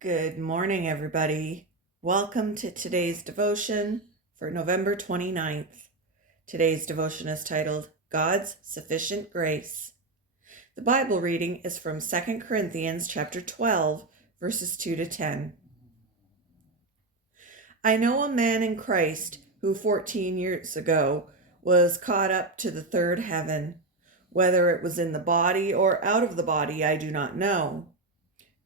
Good morning, everybody. Welcome to today's devotion for November 29th. Today's devotion is titled God's Sufficient Grace. The Bible reading is from 2 Corinthians chapter 12, verses 2 to 10. I know a man in Christ who 14 years ago was caught up to the third heaven. Whether it was in the body or out of the body, I do not know.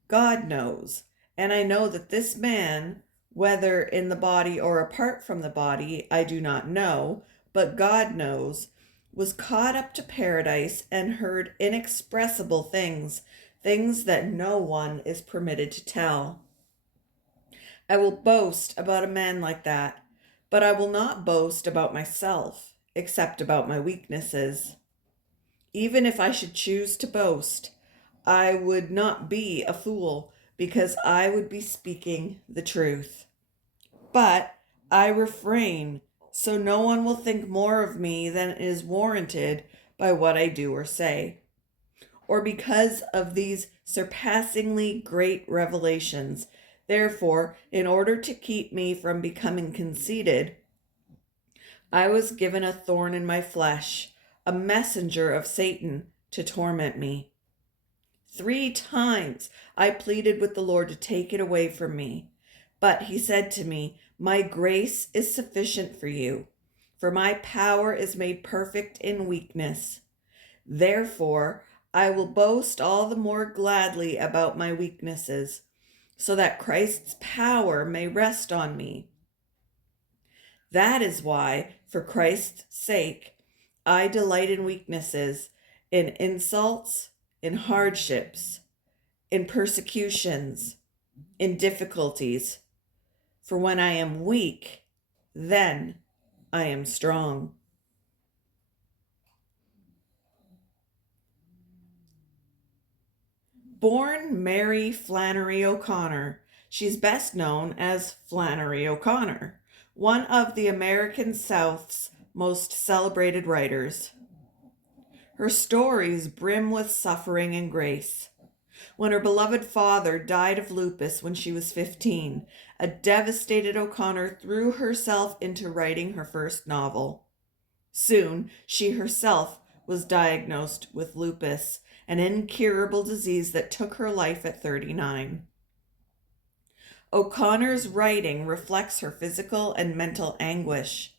God knows. And I know that this man, whether in the body or apart from the body, I do not know, but God knows, was caught up to paradise and heard inexpressible things, things that no one is permitted to tell. I will boast about a man like that, but I will not boast about myself, except about my weaknesses. Even if I should choose to boast, I would not be a fool, because I would be speaking the truth. But I refrain, so no one will think more of me than is warranted by what I do or say. Or because of these surpassingly great revelations. Therefore, in order to keep me from becoming conceited, I was given a thorn in my flesh, a messenger of Satan to torment me. 3 times I pleaded with the Lord to take it away from me. But he said to me, My grace is sufficient for you, for my power is made perfect in weakness. Therefore, I will boast all the more gladly about my weaknesses, so that Christ's power may rest on me. That is why, for Christ's sake, I delight in weaknesses, in insults, in hardships, in persecutions, in difficulties. For when I am weak, then I am strong. Born Mary Flannery O'Connor, she's best known as Flannery O'Connor, one of the American South's most celebrated writers. Her stories brim with suffering and grace. When her beloved father died of lupus when she was 15, a devastated O'Connor threw herself into writing her first novel. Soon, she herself was diagnosed with lupus, an incurable disease that took her life at 39. O'Connor's writing reflects her physical and mental anguish.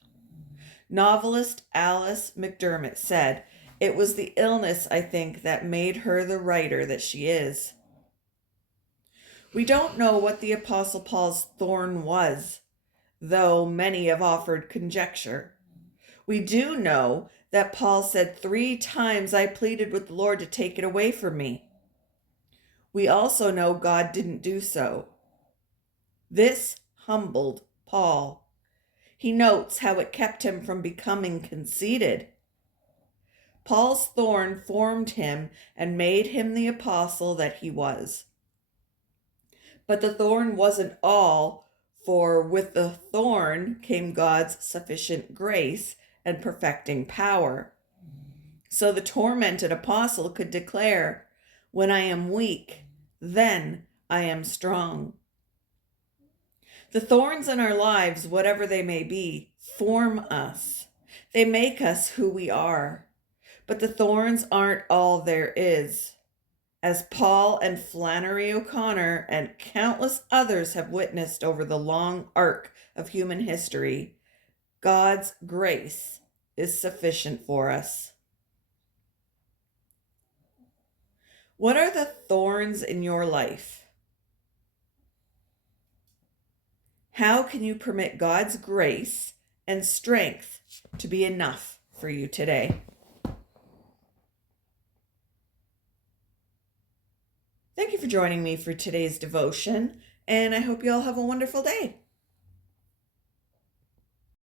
Novelist Alice McDermott said, It was the illness, I think, that made her the writer that she is. We don't know what the Apostle Paul's thorn was, though many have offered conjecture. We do know that Paul said 3 times I pleaded with the Lord to take it away from me. We also know God didn't do so. This humbled Paul. He notes how it kept him from becoming conceited. Paul's thorn formed him and made him the apostle that he was. But the thorn wasn't all, for with the thorn came God's sufficient grace and perfecting power. So the tormented apostle could declare, When I am weak, then I am strong. The thorns in our lives, whatever they may be, form us. They make us who we are. But the thorns aren't all there is. As Paul and Flannery O'Connor and countless others have witnessed over the long arc of human history, God's grace is sufficient for us. What are the thorns in your life? How can you permit God's grace and strength to be enough for you today? Thank you for joining me for today's devotion, and I hope you all have a wonderful day.